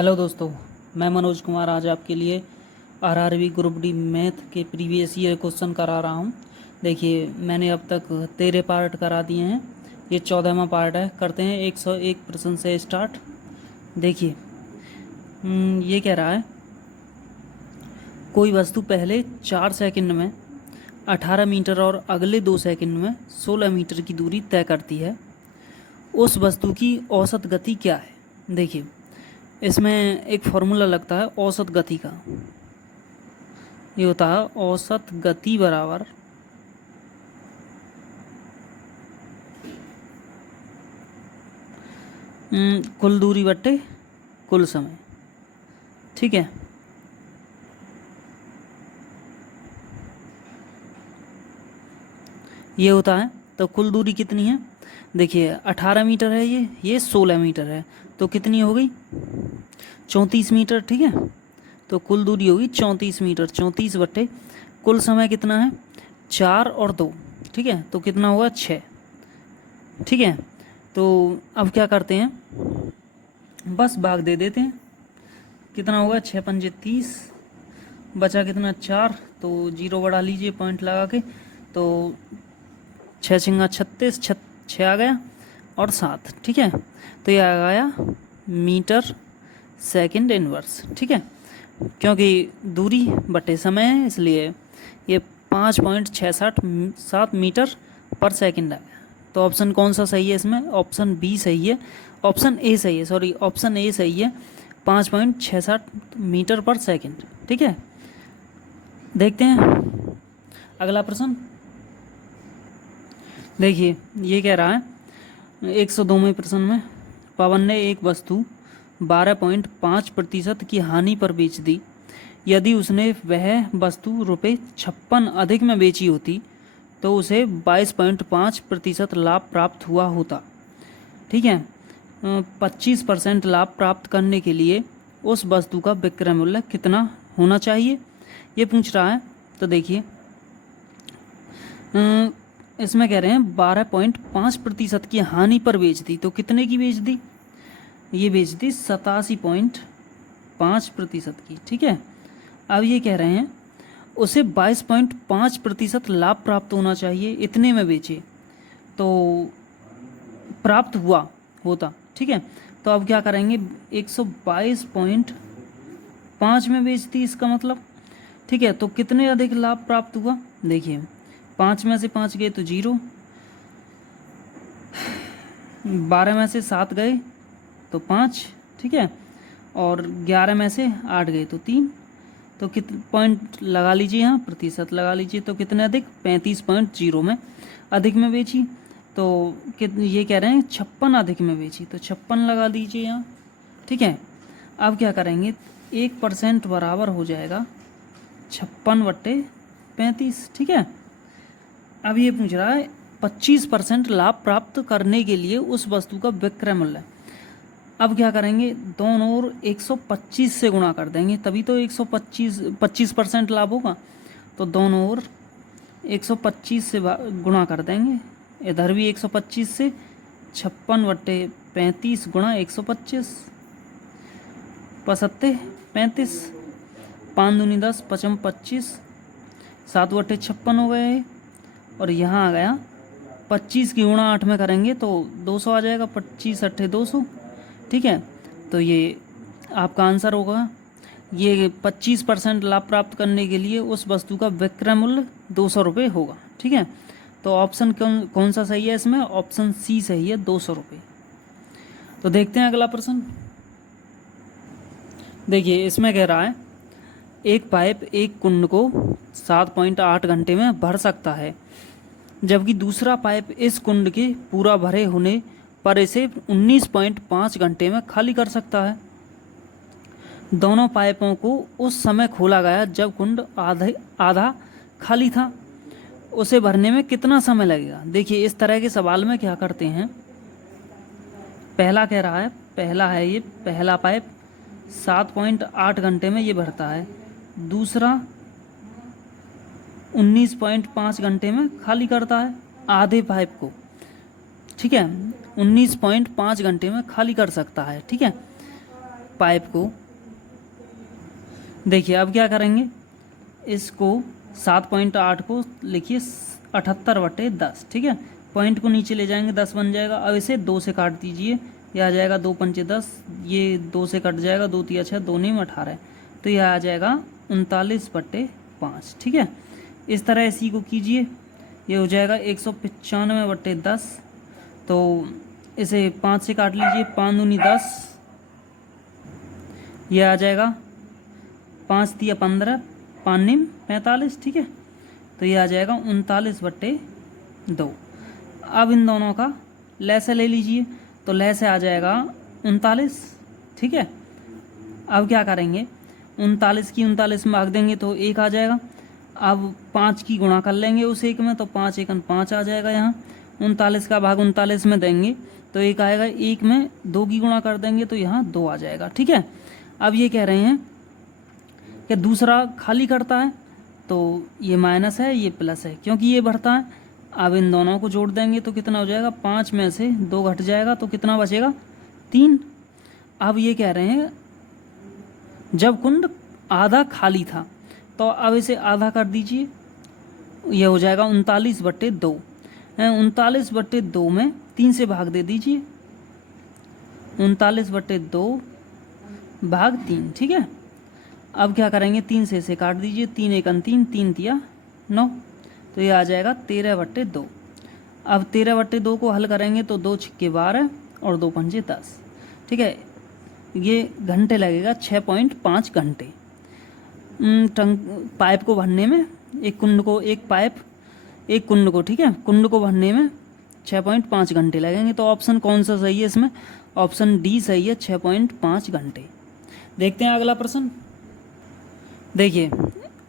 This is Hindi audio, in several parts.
हेलो दोस्तों, मैं मनोज कुमार आज आपके लिए आरआरबी ग्रुप डी मैथ के प्रीवियस ईयर क्वेश्चन करा रहा हूँ। देखिए, मैंने अब तक 13 पार्ट करा दिए हैं। ये 14वां पार्ट है। करते हैं 101 प्रश्न से स्टार्ट। देखिए, ये कह रहा है कोई वस्तु पहले 4 सेकंड में 18 मीटर और अगले 2 सेकंड में 16 मीटर की दूरी तय करती है। उस वस्तु की औसत गति क्या है? देखिए, इसमें एक फॉर्मूला लगता है औसत गति का। ये होता है औसत गति बराबर कुल दूरी बट्टे कुल समय। ठीक है, ये होता है। तो कुल दूरी कितनी है? देखिए, 18 मीटर है, ये 16 मीटर है, तो कितनी हो गई? 34 मीटर। ठीक है, तो कुल दूरी होगी 34 मीटर। 34 बट्टे कुल समय कितना है? 4 और 2। ठीक है, तो कितना होगा? 6। ठीक है, तो अब क्या करते हैं, बस भाग दे देते हैं। कितना होगा? 6 पंजे 30, बचा कितना? 4। तो जीरो बढ़ा लीजिए पॉइंट लगा के। तो 6 छिंगा 36, 6 आ गया और 7। ठीक है, तो ये आ गया मीटर सेकंड इनवर्स। ठीक है, क्योंकि दूरी बटे समय है इसलिए ये 5.67 मीटर पर सेकंड है। तो ऑप्शन कौन सा सही है इसमें? ऑप्शन बी सही है। ऑप्शन ए सही है, सॉरी, ऑप्शन ए सही है, 5.67 मीटर पर सेकंड। ठीक है, देखते हैं अगला प्रश्न। देखिए, ये कह रहा है 102वें प्रश्न में पवन ने एक वस्तु 12.5% की हानि पर बेच दी। यदि उसने वह वस्तु ₹56 अधिक में बेची होती तो उसे 22.5% लाभ प्राप्त हुआ होता। ठीक है, 25% लाभ प्राप्त करने के लिए उस वस्तु का विक्रय मूल्य कितना होना चाहिए, ये पूछ रहा है। तो देखिए, इसमें कह रहे हैं 12.5% की हानि पर बेच दी, तो कितने की बेच दी? ये बेच दी 87.5% की। ठीक है, अब ये कह रहे हैं उसे 22.5% लाभ प्राप्त होना चाहिए, इतने में बेचे तो प्राप्त हुआ होता। ठीक है, तो अब क्या करेंगे, 122.5 में बेच दी इसका मतलब। ठीक है, तो कितने अधिक लाभ प्राप्त हुआ? देखिए, 5 में से 5 गए तो 0, 12 में से 7 गए तो 5। ठीक है, और 11 में से 8 गए तो 3। तो कित पॉइंट लगा लीजिए, यहाँ प्रतिशत लगा लीजिए, तो कितने अधिक? 35.0 में अधिक में बेची। तो ये कह रहे हैं 56 अधिक में बेची, तो 56 लगा लीजिए यहाँ। ठीक है, अब क्या करेंगे, 1% बराबर हो जाएगा 56/35। ठीक है, अब ये पूछ रहा है 25% लाभ प्राप्त करने के लिए उस वस्तु का विक्रय मूल्य। अब क्या करेंगे, दोनों ओर 125 से गुणा कर देंगे, तभी तो 25% लाभ होगा। तो दोनों ओर 125 से गुणा कर देंगे, इधर भी 125 से। 56/35 गुणा 125, 55/35, 5 दूनी 10, 55/25, 7/56 हो गए। और यहाँ आ गया 25 की गुणा 8 में करेंगे तो 200 आ जाएगा, 25×8 = 200। ठीक है, तो ये आपका आंसर होगा। ये 25% लाभ प्राप्त करने के लिए उस वस्तु का विक्रय मूल्य 200 रुपये होगा। ठीक है, तो ऑप्शन कौन सा सही है इसमें? ऑप्शन सी सही है, 200 रुपये। तो देखते हैं अगला प्रश्न। देखिए, इसमें कह रहा है एक पाइप एक कुंड को 7.8 घंटे में भर सकता है, जबकि दूसरा पाइप इस कुंड के पूरा भरे होने पर इसे 19.5 घंटे में खाली कर सकता है। दोनों पाइपों को उस समय खोला गया जब कुंड आधा खाली था। उसे भरने में कितना समय लगेगा? देखिए, इस तरह के सवाल में क्या करते हैं, पहला कह रहा है, पहला है ये पहला पाइप 7.8 घंटे में ये भरता है, दूसरा 19.5 घंटे में खाली करता है आधे पाइप को। ठीक है, 19.5 घंटे में खाली कर सकता है। ठीक है, पाइप को, देखिए अब क्या करेंगे, इसको 7.8 को लिखिए 78/10, ठीक है। पॉइंट को नीचे ले जाएंगे, 10 बन जाएगा। अब इसे 2 से काट दीजिए, यह आ जाएगा 2 पंचे 10, ये 2 से कट जाएगा, 2 तिया 6, 2 नहीं 18, तो यह आ जाएगा 39/5, ठीक है। इस तरह इसी को कीजिए, ये हो जाएगा 195/10, तो इसे 5 से काट लीजिए, 5 दूनी 10, यह आ जाएगा 5 तिया 15, 5 निम 45, ठीक है। तो ये आ जाएगा 39/2। अब इन दोनों का लैसे ले लीजिए, तो लैसे आ जाएगा 39, ठीक है। अब क्या करेंगे, 39 की 39 में भाग देंगे तो 1 आ जाएगा। अब 5 की गुणा कर लेंगे उस 1 में, तो 5 एकन 5 आ जाएगा। यहाँ 39 का भाग 39 में देंगे तो 1 आएगा। 1 में 2 की गुणा कर देंगे तो यहाँ 2 आ जाएगा, ठीक है। अब ये कह रहे हैं कि दूसरा खाली करता है, तो ये माइनस है, ये प्लस है, क्योंकि ये बढ़ता है। अब इन दोनों को जोड़ देंगे तो कितना हो जाएगा, 5 में से 2 घट जाएगा तो कितना बचेगा, 3। अब ये कह रहे हैं जब कुंड आधा खाली था, तो अब इसे आधा कर दीजिए, ये हो जाएगा 39/2। 39/2 में 3 से भाग दे दीजिए, 39/2 भाग 3, ठीक है। अब क्या करेंगे, 3 से इसे काट दीजिए, 3 एकन 3, 3 तिया 9, तो ये आ जाएगा 13/2। अब 13/2 को हल करेंगे तो 2 छिक्के 12 और 2 पंजे 10, ठीक है। ये घंटे लगेगा 6.5 घंटे पाइप को भरने में, एक कुंड को, एक कुंड को, ठीक है, कुंड को भरने में 6.5 घंटे लगेंगे। तो ऑप्शन कौन सा सही है इसमें, ऑप्शन डी सही है, 6.5 घंटे। देखते हैं अगला प्रश्न। देखिए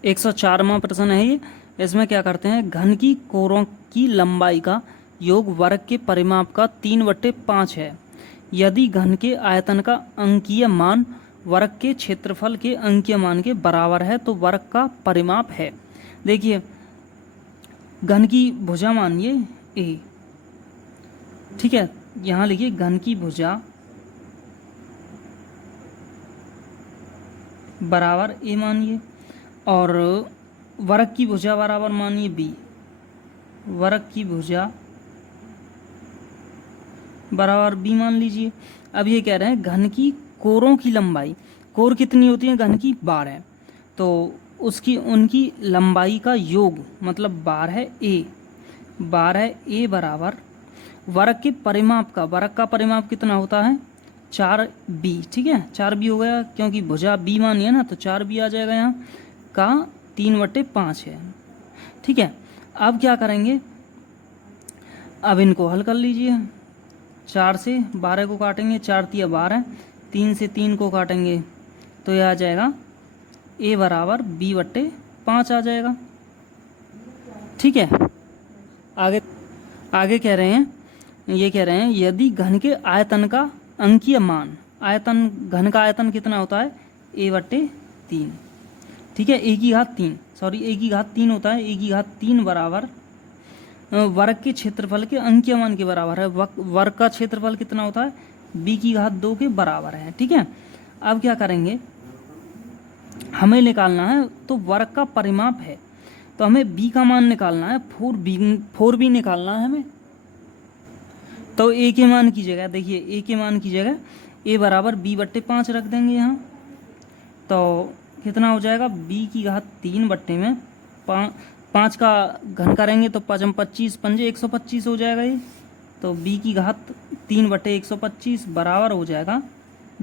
104वां प्रश्न है ये। इसमें क्या करते हैं, घन की कोरों की लंबाई का योग वर्ग के परिमाप का 3/5 है। यदि घन के आयतन का अंकीय मान वर्ग के क्षेत्रफल के अंकीय मान के बराबर है तो वर्ग का परिमाप है। देखिए घन की भुजा मानिए ए, ठीक है, यहाँ लिखिए घन की भुजा बराबर ए मानिए, और वर्ग की भुजा बराबर मानिए बी। वर्ग की भुजा बराबर बी मान लीजिए। अब ये कह रहे हैं घन की कोरों की लंबाई, कोर कितनी होती है घन की, 12, तो उसकी उनकी लंबाई का योग मतलब 12 ए बराबर वर्ग के परिमाप का, वर्ग का परिमाप कितना होता है, 4b, ठीक है, 4b हो गया, क्योंकि भुजा b मानी है ना, तो 4b आ जाएगा यहाँ का 3/5 है, ठीक है। अब क्या करेंगे, अब इनको हल कर लीजिए। 4 से 12 को काटेंगे, 4 तिया 12, 3 से 3 को काटेंगे तो यह आ जाएगा a बराबर b/5 आ जाएगा, ठीक है। आगे कह रहे हैं, ये कह रहे हैं यदि घन के आयतन का अंकीय मान, आयतन घन का आयतन कितना होता है, a/3, ठीक है, a की घात 3, सॉरी a की घात 3 होता है, a की घात 3 बराबर वर्ग के क्षेत्रफल के अंकीय मान के बराबर है। वर्ग का क्षेत्रफल कितना होता है, b की घात 2 के बराबर है, ठीक है। अब क्या करेंगे, हमें निकालना है, तो वर्ग का परिमाप है तो हमें b का मान निकालना है, 4b निकालना है हमें। तो a के मान की जगह, देखिए a के मान की जगह a बराबर b/5 रख देंगे यहाँ, तो कितना हो जाएगा, b की घात 3 बट्टे में 5 का घन करेंगे तो 5 25 पंजे 125 हो जाएगा ये, तो b की घात 3/125 बराबर हो जाएगा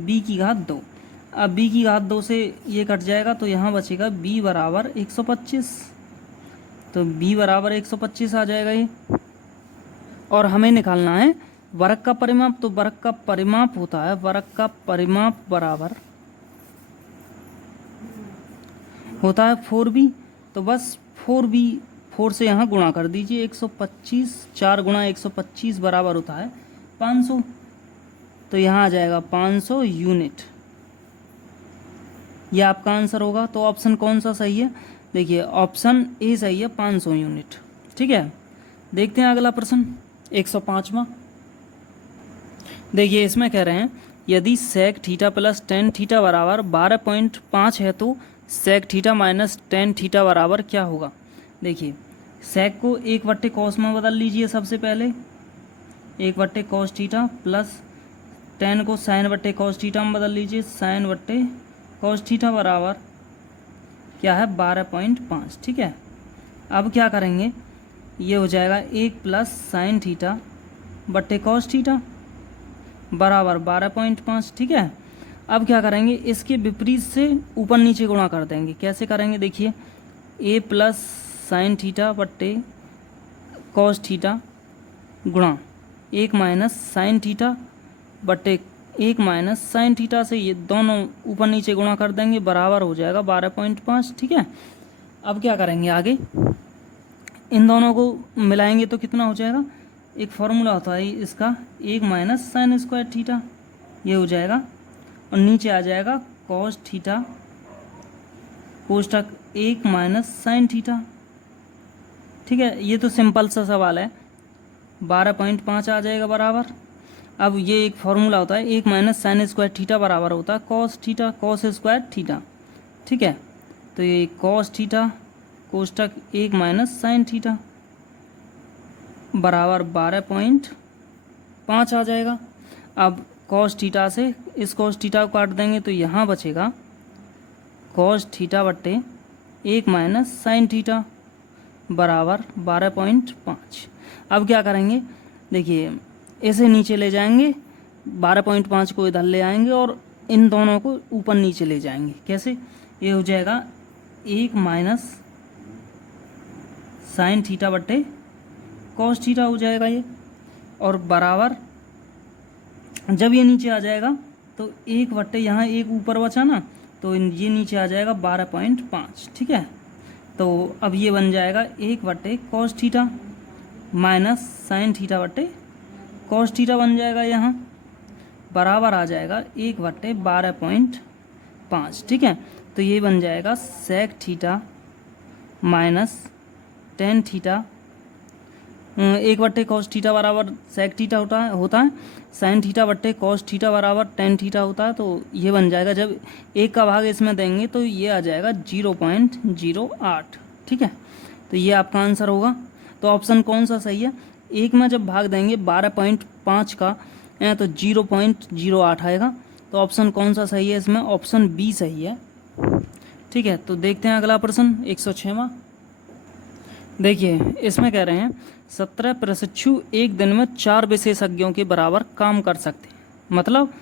b की घात 2। अब b की घात 2 से ये कट जाएगा तो यहाँ बचेगा b बराबर 125, तो b बराबर 125 आ जाएगा ये। और हमें निकालना है वर्ग का परिमाप, तो वर्ग का परिमाप होता है, वर्ग का परिमाप बराबर होता है 4b, तो बस 4b 4 से यहाँ गुणा कर दीजिए, 125, 4 गुणा 125 बराबर होता है 500, तो यहाँ आ जाएगा 500 यूनिट, ये आपका आंसर होगा। तो ऑप्शन कौन सा सही है, देखिए ऑप्शन ए सही है, 500 यूनिट, ठीक है। देखते हैं अगला प्रश्न 105वां। देखिए इसमें कह रहे हैं यदि sec theta plus tan theta बराबर 12.5 है तो sec theta minus tan theta बराबर क्या होगा। देखिए सेक को 1/cos में बदल लीजिए सबसे पहले, 1/cos थीटा प्लस टेन को sin/cos थीटा में बदल लीजिए, sin/cos थीटा बराबर क्या है 12.5। ठीक है, अब क्या करेंगे, ये हो जाएगा 1 प्लस साइन थीटा बट्टे कॉस थीटा बराबर 12.5। ठीक है, अब क्या करेंगे, इसके विपरीत से ऊपर नीचे गुणा कर देंगे। कैसे करेंगे, देखिए a प्लस साइन थीटा बट्टे कॉस थीटा गुणा 1 माइनस साइन थीटा बट्टे 1 माइनस साइन थीटा से ये दोनों ऊपर नीचे गुणा कर देंगे, बराबर हो जाएगा 12.5। ठीक है, अब क्या करेंगे आगे, इन दोनों को मिलाएंगे तो कितना हो जाएगा, एक फार्मूला होता है इसका 1 माइनस साइन स्क्वायर थीटा, ये हो जाएगा और नीचे आ जाएगा कॉस थीटा कोष्ठक 1 माइनस साइन थीटा। ठीक है, ये तो सिंपल सा सवाल है, 12.5 आ जाएगा बराबर। अब ये एक फार्मूला होता है 1 माइनस साइन स्क्वायर थीटा बराबर होता है cos theta cos square theta. ठीक है, तो ये कॉस थीटा कोष्ठक 1 माइनस साइन थीटा बराबर 12.5 आ जाएगा। अब कॉस थीटा से इस कॉस थीटा को काट देंगे तो यहाँ बचेगा कॉस थीटा बट्टे 1 माइनस साइन थीटा बराबर 12.5। अब क्या करेंगे, देखिए इसे नीचे ले जाएंगे, 12.5 को इधर ले आएंगे और इन दोनों को ऊपर नीचे ले जाएंगे। कैसे, ये हो जाएगा 1 माइनस साइन थीटा बट्टे कॉस थीटा हो जाएगा ये, और बराबर जब ये नीचे आ जाएगा तो 1 बट्टे यहाँ 1 ऊपर बचा ना, तो ये नीचे आ जाएगा 12.5। ठीक है, तो अब ये बन जाएगा 1 बट्टे cos theta minus sign theta बट्टे कॉस थीटा बन जाएगा, यहाँ बराबर आ जाएगा 1 बट्टे 12.5। ठीक है, तो ये बन जाएगा sec theta minus tan theta, 1 बट्टे कॉस थीटा बराबर सेक थीटा होता है, साइन थीटा बट्टे कॉस थीटा बराबर टेन थीटा होता है। तो ये बन जाएगा, जब 1 का भाग इसमें देंगे तो ये आ जाएगा 0.08। ठीक है, तो ये आपका आंसर होगा। तो ऑप्शन कौन सा सही है, 1 में जब भाग देंगे 12.5 का तो 0.08 आएगा। तो ऑप्शन कौन सा सही है इसमें, ऑप्शन बी सही है। ठीक है, तो देखते हैं अगला प्रश्न 106वां। देखिए इसमें कह रहे हैं 17 प्रशिक्षु एक दिन में 4 विशेषज्ञों के बराबर काम कर सकते हैं। मतलब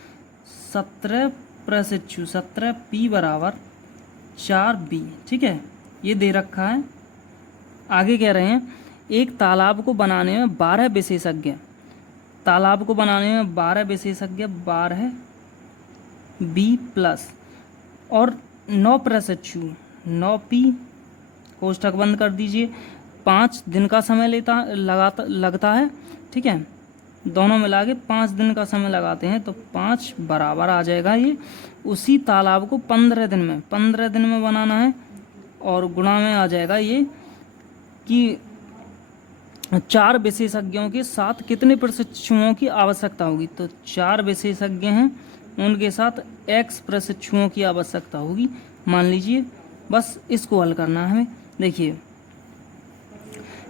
17 प्रशिक्षु 17 P बराबर 4 B। ठीक है, ये दे रखा है। आगे कह रहे हैं एक तालाब को बनाने में 12 विशेषज्ञ, तालाब को बनाने में 12 विशेषज्ञ 12 B प्लस और 9 प्रशिक्षु 9 P कोष्ठक बंद कर दीजिए, 5 दिन का समय लगता है। ठीक है, दोनों मिला के 5 दिन का समय लगाते हैं, तो 5 बराबर आ जाएगा ये उसी तालाब को 15 दिन में बनाना है, और गुणा में आ जाएगा ये कि 4 विशेषज्ञों के साथ कितने प्रशिक्षुओं की आवश्यकता होगी। तो 4 विशेषज्ञ हैं, उनके साथ X प्रशिक्षुओं की आवश्यकता होगी मान लीजिए। बस इसको हल करना है हमें। देखिए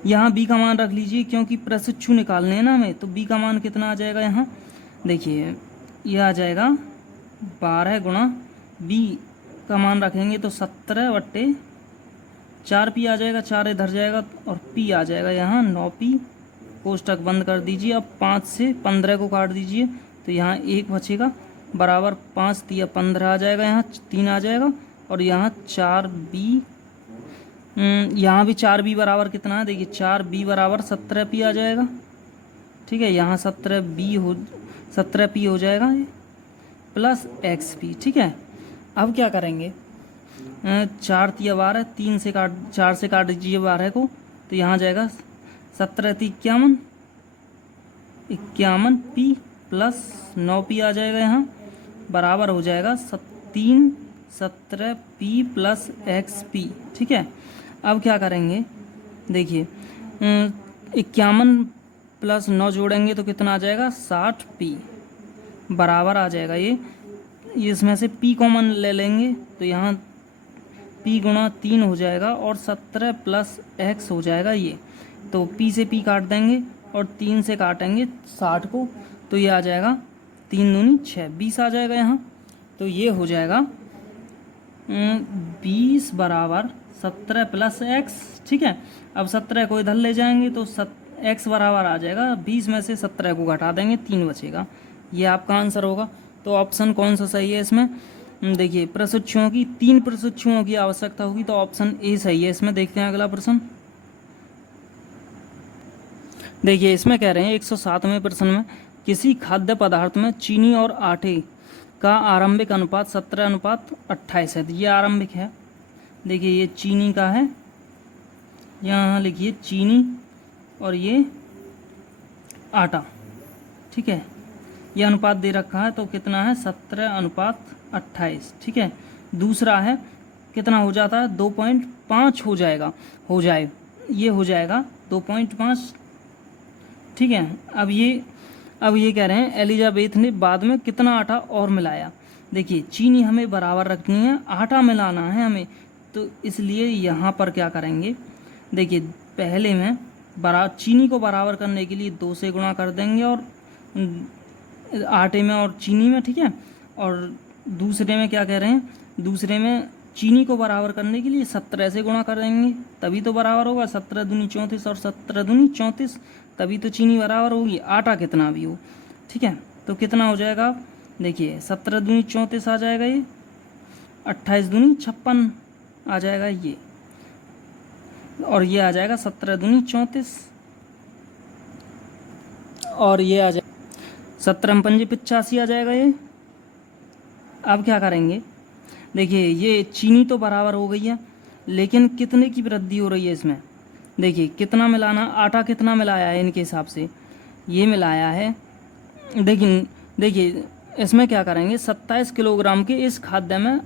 यहाँ B का मान रख लीजिए, क्योंकि प्रशिक्षु निकालने हैं ना हमें, तो B का मान कितना आ जाएगा यहाँ, देखिए यह आ जाएगा 12 गुणा B का मान रखेंगे तो 17 बट्टे 4 P आ जाएगा, 4 इधर जाएगा और P आ जाएगा यहाँ 9 P कोष्ठक बंद कर दीजिए। अब 5 से 15 को काट दीजिए तो यहाँ 1 बचेगा, बराबर 5 तिया 15 आ जाएगा, यहाँ 3 आ जाएगा, और यहाँ 4B, यहाँ भी 4B बराबर कितना है, देखिए 4B बराबर 17P आ जाएगा। ठीक है, यहाँ 17P हो जाएगा ये प्लस XP। ठीक है, अब क्या करेंगे, 4 तिया 12, 4 से काट दीजिए 12 को, तो यहाँ जाएगा 17 × 51 P प्लस 9P आ जाएगा, यहाँ बराबर हो जाएगा 17P प्लस XP। ठीक है, अब क्या करेंगे, देखिए 51 प्लस 9 जोड़ेंगे तो कितना आ जाएगा 60P बराबर आ जाएगा ये इसमें से p कॉमन ले लेंगे तो यहाँ p गुणा 3 हो जाएगा और 17 प्लस x हो जाएगा ये। तो p से p काट देंगे और 3 से काटेंगे 60 को, तो ये आ जाएगा 3 दूनी 6, 20 आ जाएगा यहाँ। तो ये हो जाएगा 20 बराबर 17 प्लस x, ठीक है। अब 17 को इधर ले जाएंगे तो x बराबर आ जाएगा 20 में से 17 को घटा देंगे 3 बचेगा। ये आपका आंसर होगा। तो ऑप्शन कौन सा सही है इसमें? देखिए प्रशिक्षुओं की 3 प्रशिक्षुओं की आवश्यकता होगी, तो ऑप्शन ए सही है इसमें। देखते हैं अगला प्रश्न। देखिए इसमें कह रहे हैं 107वें प्रश्न में किसी खाद्य पदार्थ में चीनी और आटे का आरंभिक अनुपात 17:28 है। ये आरंभिक है। देखिए ये चीनी का है, यहाँ लिखिए चीनी और ये आटा, ठीक है। ये अनुपात दे रखा है, तो कितना है 17:28, ठीक है। दूसरा है कितना हो जाता है 2.5 हो जाएगा, ये हो जाएगा 2.5, ठीक है। अब ये कह रहे हैं एलिजाबेथ ने बाद में कितना आटा और मिलाया। देखिए चीनी हमें बराबर रखनी है, आटा मिलाना है हमें, तो इसलिए यहाँ पर क्या करेंगे, देखिए पहले में चीनी को बराबर करने के लिए 2 से गुणा कर देंगे और आटे में और चीनी में, ठीक है। और दूसरे में क्या कह रहे हैं, दूसरे में चीनी को बराबर करने के लिए 17 से गुणा कर देंगे, तभी तो बराबर होगा। 17 दूनी 34 और 17 दूनी 34, तभी तो चीनी बराबर होगी, आटा कितना भी हो, ठीक है। तो कितना हो जाएगा, देखिए 17 दूनी 34 आ जाएगा ये, 28 दूनी 56 आ जाएगा ये, और ये आ जाएगा 17 दूनी 34 और ये आ जाएगा 17 पंजे 85 आ जाएगा ये। अब क्या करेंगे, देखिए ये चीनी तो बराबर हो गई है, लेकिन कितने की वृद्धि हो रही है इसमें, देखिए कितना मिलाना, आटा कितना मिलाया है इनके हिसाब से, ये मिलाया है। देखिए इसमें क्या करेंगे, 27 किलोग्राम के इस खाद्य में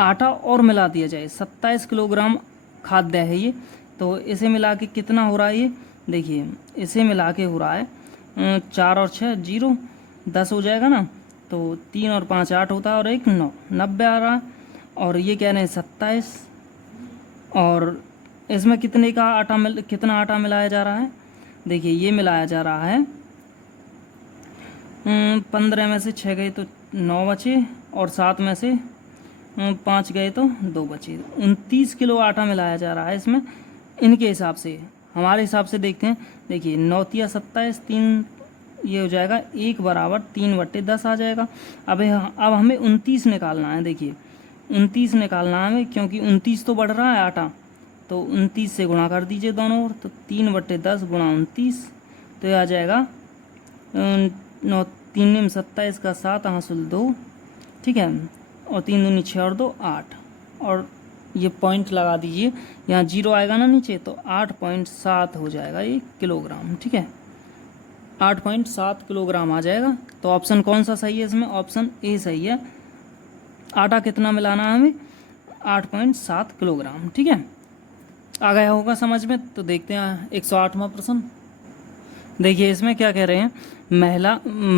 आटा और मिला दिया जाए। 27 किलोग्राम खाद्य है ये, तो इसे मिला के कितना हो रहा है ये, देखिए इसे मिला के हो रहा है 4 और 6 0, 10 हो जाएगा ना। तो 3 और 5 8 होता है और 1 9, 90 आ रहा है। और ये कह रहे हैं 27, और इसमें कितना आटा मिलाया जा रहा है, देखिए ये मिलाया जा रहा है 15 में से 6 गए तो 9 बचे, और 7 में से 5 गए तो 2 बचे। 29 किलो आटा मिलाया जा रहा है इसमें इनके हिसाब से। हमारे हिसाब से देखते हैं, देखिए 9 तिया 27, 3 ये हो जाएगा 1 बराबर 3/10 आ जाएगा। अब हमें 29 निकालना है। देखिए 29 निकालना है हमें, क्योंकि 29 तो बढ़ रहा है आटा, तो 29 से गुणा कर दीजिए दोनों ओर, तो 3/10 गुणा 29, तो ये आ जाएगा 9 3 27 का 7 हासिल 2, ठीक है। और 3 दूनी 6 और 2 8, और ये पॉइंट लगा दीजिए, यहाँ 0 आएगा ना नीचे, तो 8.7 हो जाएगा ये किलोग्राम, ठीक है। 8.7 किलोग्राम आ जाएगा। तो ऑप्शन कौन सा सही है इसमें, ऑप्शन ए सही है। आटा कितना मिलाना है हमें, 8.7 किलोग्राम, ठीक है। आ गया होगा समझ में। तो देखते हैं 108वां प्रश्न। देखिए इसमें क्या कह रहे हैं,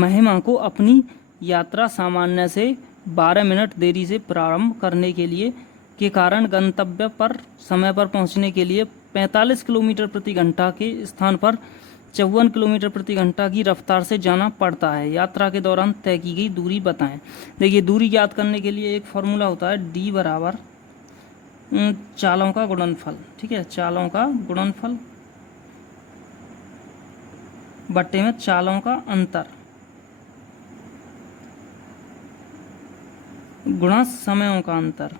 महिमा को अपनी यात्रा सामान्य से 12 मिनट देरी से प्रारंभ करने के कारण गंतव्य पर समय पर पहुंचने के लिए 45 किलोमीटर प्रति घंटा के स्थान पर 54 किलोमीटर प्रति घंटा की रफ्तार से जाना पड़ता है। यात्रा के दौरान तय की गई दूरी बताएं। देखिए दूरी ज्ञात करने के लिए एक फॉर्मूला होता है, d बराबर चालों का गुणनफल, ठीक है। चालों का गुणनफल बट्टे में चालों का अंतर गुणा समयों का अंतर,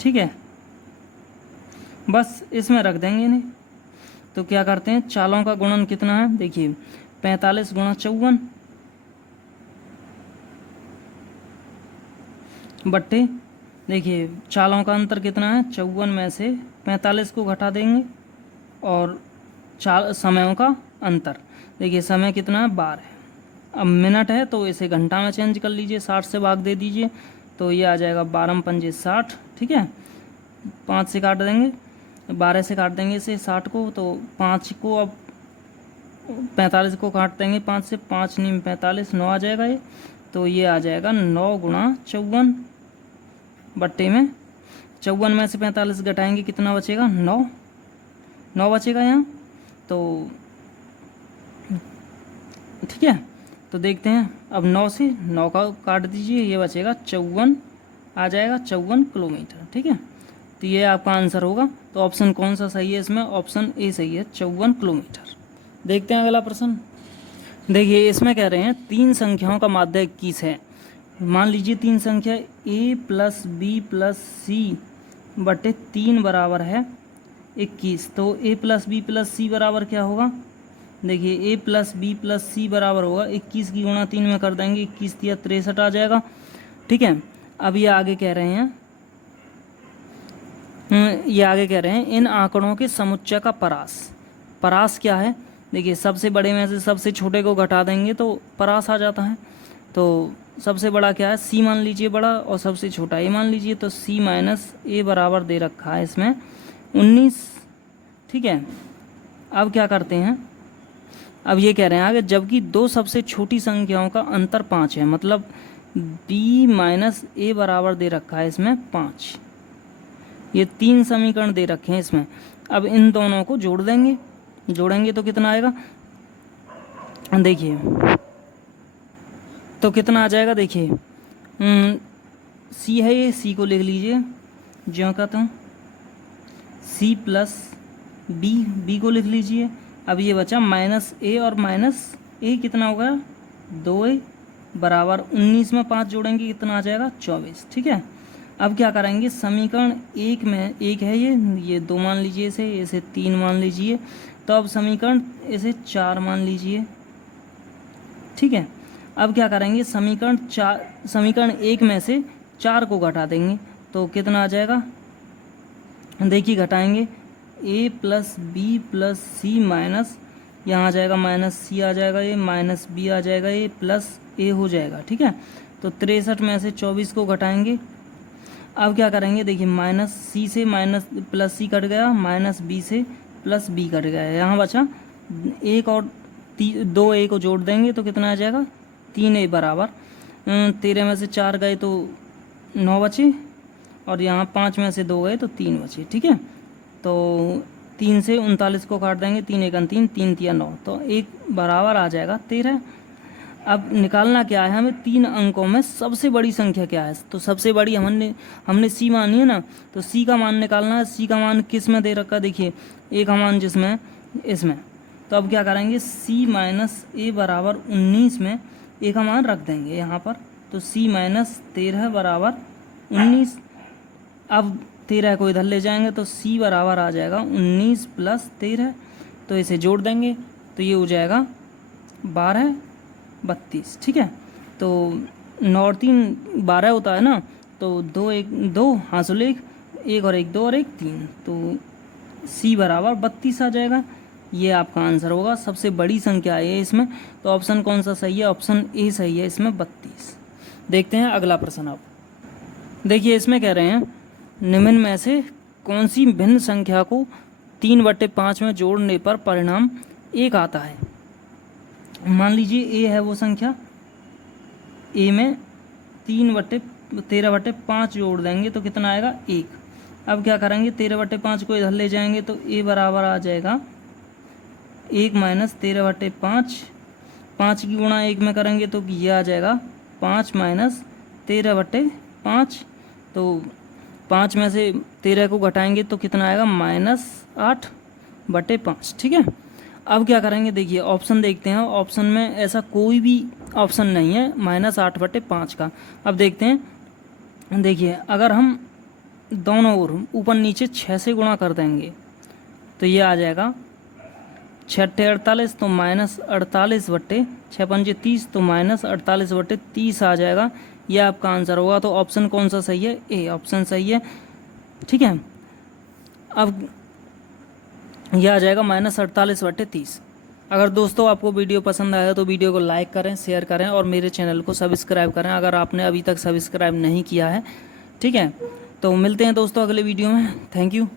ठीक है। बस इसमें रख देंगे नहीं, तो क्या करते हैं, चालों का गुणन कितना है, देखिए 45 गुणा 54 बट्टे, देखिए चालों का अंतर कितना है, 54 में से 45 को घटा देंगे, और समयों का अंतर, देखिए समय कितना है 12। अब मिनट है तो इसे घंटा में चेंज कर लीजिए, 60 से भाग दे दीजिए, तो ये आ जाएगा 12 पंजे 60, ठीक है। 5 से काट देंगे, 12 से काट देंगे इसे 60 को, तो 5 को अब 45 को काट देंगे 5 से, 5 नीम 45, 9 आ जाएगा ये। तो ये आ जाएगा 9 गुणा 54 बट्टे में 54 में से 45 घटाएंगे कितना बचेगा, 9 बचेगा यहाँ। तो ठीक है, तो देखते हैं अब 9 से 9 का काट दीजिए, ये बचेगा 54 आ जाएगा, 54 किलोमीटर। ठीक है, तो ये आपका आंसर होगा। तो ऑप्शन कौन सा सही है इसमें, ऑप्शन ए सही है, 54 किलोमीटर। देखते हैं अगला प्रश्न। देखिए इसमें कह रहे हैं 3 संख्याओं का माध्य 21 है। मान लीजिए 3 संख्या a प्लस बी प्लस सी बटे 3 बराबर है 21। तो a प्लस बी प्लस सी बराबर क्या होगा, देखिए a प्लस बी प्लस सी बराबर होगा 21 की गुणा 3 में कर देंगे, 21 या 63 आ जाएगा। ठीक है, अब ये आगे कह रहे हैं इन आंकड़ों के समुच्चय का परास क्या है। देखिए सबसे बड़े में से सबसे छोटे को घटा देंगे तो परास आ जाता है। तो सबसे बड़ा क्या है, सी मान लीजिए बड़ा, और सबसे छोटा ए मान लीजिए। तो सी माइनस ए बराबर दे रखा है इसमें 19। ठीक है, अब क्या करते हैं, अब ये कह रहे हैं आगे, जबकि 2 सबसे छोटी संख्याओं का अंतर 5 है, मतलब b माइनस ए बराबर दे रखा है इसमें 5। ये 3 समीकरण दे रखे हैं इसमें। अब इन दोनों को जोड़ेंगे तो कितना आएगा, देखिए तो कितना आ जाएगा, देखिए सी है, ये सी को लिख लीजिए ज्यों का त्यों, सी प्लस बी को लिख लीजिए। अब ये बचा माइनस ए, और माइनस ए कितना होगा 2a बराबर 19 में 5 जोड़ेंगे कितना आ जाएगा 24। ठीक है, अब क्या करेंगे, समीकरण 1 में 1 है ये 2 मान लीजिए, इसे 3 मान लीजिए। तो अब समीकरण इसे 4 मान लीजिए। ठीक है, अब क्या करेंगे, समीकरण 1 में से 4 को घटा देंगे तो कितना आ जाएगा, देखिए घटाएंगे a plus b plus c minus, यहाँ आ जाएगा माइनस सी आ जाएगा, ये माइनस बी आ जाएगा, ये प्लस ए हो जाएगा। ठीक है, तो 63 में से 24 को घटाएंगे। अब क्या करेंगे, देखिए माइनस सी से माइनस प्लस सी कट गया, माइनस बी से प्लस बी कट गया, यहाँ बचा 1 और 2a को जोड़ देंगे तो कितना आ जाएगा 3a बराबर 13 में से 4 गए तो 9 बचे, और यहाँ 5 में से 2 गए तो 3 बचे। ठीक है, तो 3 से 39 को काट देंगे, 3 1 3, 3 3 9, तो 1 बराबर आ जाएगा 13। अब निकालना क्या है हमें, 3 अंकों में सबसे बड़ी संख्या क्या है। तो सबसे बड़ी हमने सी मानी है ना, तो सी का मान निकालना है। सी का मान किस में दे रखा, देखिए ए का मान जिसमें इसमें। तो अब क्या करेंगे, सी माइनस ए बराबर 19 में ए का मान रख देंगे यहाँ पर। तो सी माइनस 13 बराबर 19। अब 13 को इधर ले जाएंगे तो सी बराबर आ जाएगा 19 प्लस 13। तो इसे जोड़ देंगे तो ये हो जाएगा 12 32। ठीक है, तो 9 और 3 12 होता है ना, तो 2 1 2 हासिल 1 और 1 2 और 1 3, तो सी बराबर 32 आ जाएगा। ये आपका आंसर होगा, सबसे बड़ी संख्या है इसमें। तो ऑप्शन कौन सा सही है, ऑप्शन ए सही है इसमें 32। देखते हैं अगला प्रश्न। आप देखिए इसमें कह रहे हैं निम्न में से कौन सी भिन्न संख्या को 3/5 में जोड़ने पर परिणाम 1 आता है। मान लीजिए ए है वो संख्या, ए में 13/5 जोड़ देंगे तो कितना आएगा 1। अब क्या करेंगे, 13/5 को इधर ले जाएंगे तो ए बराबर आ जाएगा 1 माइनस 13/5। 5 की गुणा 1 में करेंगे तो ये आ जाएगा 5 माइनस 13/5। तो 5 में से 13 को घटाएंगे तो कितना आएगा -8/5। ठीक है, अब क्या करेंगे, देखिए ऑप्शन देखते हैं। ऑप्शन में ऐसा कोई भी ऑप्शन नहीं है -8/5 का। अब देखते हैं, देखिए अगर हम दोनों ओर ऊपर नीचे 6 से गुणा कर देंगे तो ये आ जाएगा 6 48, तो -48/6 पंजे 30, तो -48/30 आ जाएगा। ये आपका आंसर होगा। तो ऑप्शन कौन सा सही है, ए ऑप्शन सही है। ठीक है, अब यह आ जाएगा -48/30। अगर दोस्तों आपको वीडियो पसंद आया तो वीडियो को लाइक करें, शेयर करें और मेरे चैनल को सब्सक्राइब करें अगर आपने अभी तक सब्सक्राइब नहीं किया है। ठीक है, तो मिलते हैं दोस्तों अगले वीडियो में। Thank you.